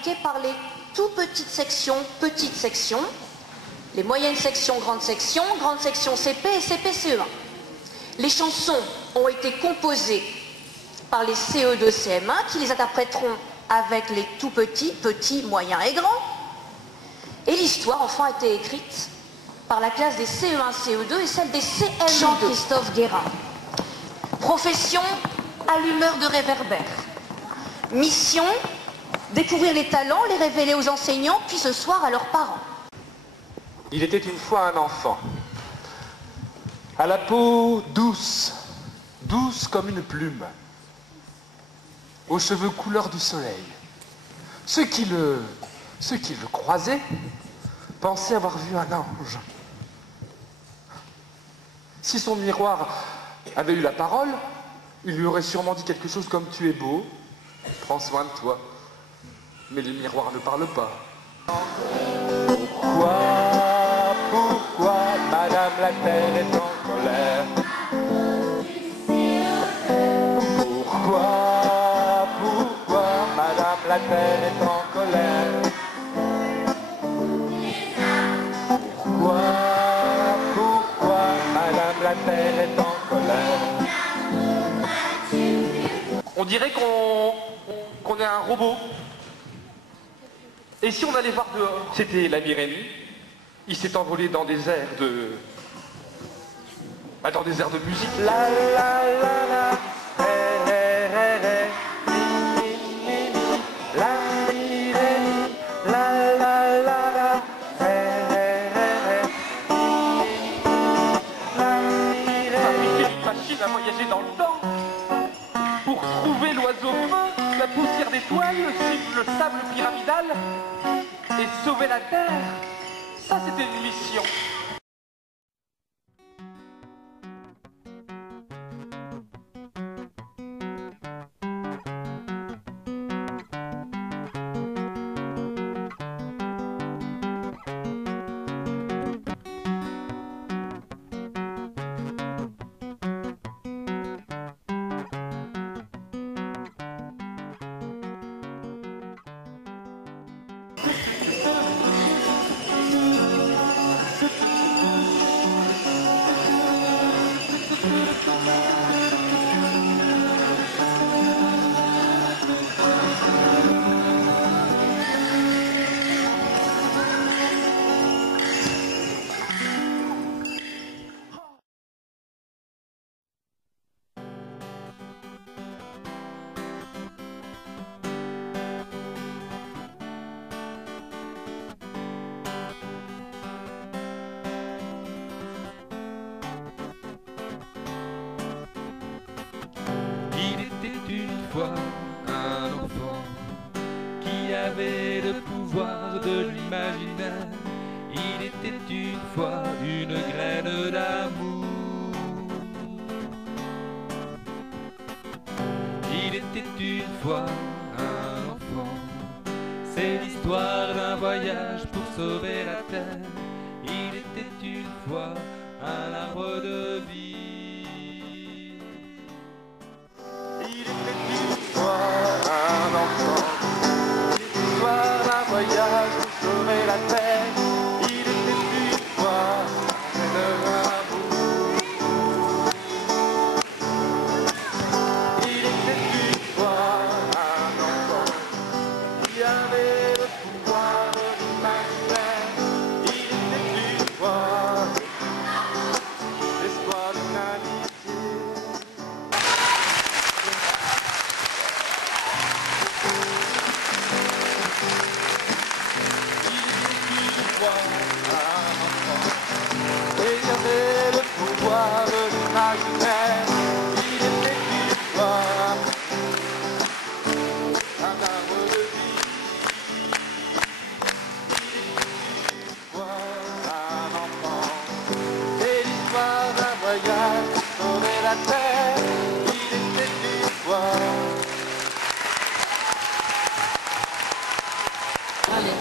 fabriquées par les tout petites sections, les moyennes sections, grandes sections CP et CP-CE1. Les chansons ont été composées par les CE2, CM1 qui les interpréteront avec les tout petits, moyens et grands. Et l'histoire, enfin, a été écrite par la classe des CE1, CE2 et celle des CM2. Jean-Christophe Guérin. Profession, allumeur de réverbères. Mission, découvrir les talents, les révéler aux enseignants, puis ce soir à leurs parents. Il était une fois un enfant, à la peau douce, douce comme une plume, aux cheveux couleur du soleil. Ceux qui le croisaient pensaient avoir vu un ange. Si son miroir avait eu la parole, il lui aurait sûrement dit quelque chose comme « Tu es beau, prends soin de toi ». Mais le miroir ne parle pas. Pourquoi, Madame la Terre est en colère? Pourquoi, Madame la Terre est en colère? Pourquoi, Madame la Terre est en colère? On dirait qu'on est un robot. Et si on allait voir dehors? C'était l'ami Rémi. Il s'est envolé dans des airs de... dans des airs de musique. La la la la, ré ré ré ré, mi mi mi mi, la mi ré mi, la la la la, ré ré ré ré, mi mi mi, la mi ré. Fabriquer une machine à voyager dans le temps pour trouver l'oiseau fin, la poussière d'étoiles, le sable pyramidal et sauver la Terre. Ça, c'était une mission. Un enfant qui avait le pouvoir de l'imaginaire. Il était une fois une graine d'amour. Il était une fois un enfant. C'est l'histoire d'un voyage pour sauver la terre. Il était une fois un arbre de vie. Un enfant, l'histoire d'un voyage pour sauver la terre. Il était une fois un amour. Il était une fois un enfant qui avait le pouvoir de l'imaginaire. Il était une fois l'espoir d'une amitié. Et il avait le pouvoir de l'imaginaire. Il était une fois un arbre de vie. Une fois un enfant. C'est l'histoire d'un voyage pour sauver la terre. Il était une fois. Allez,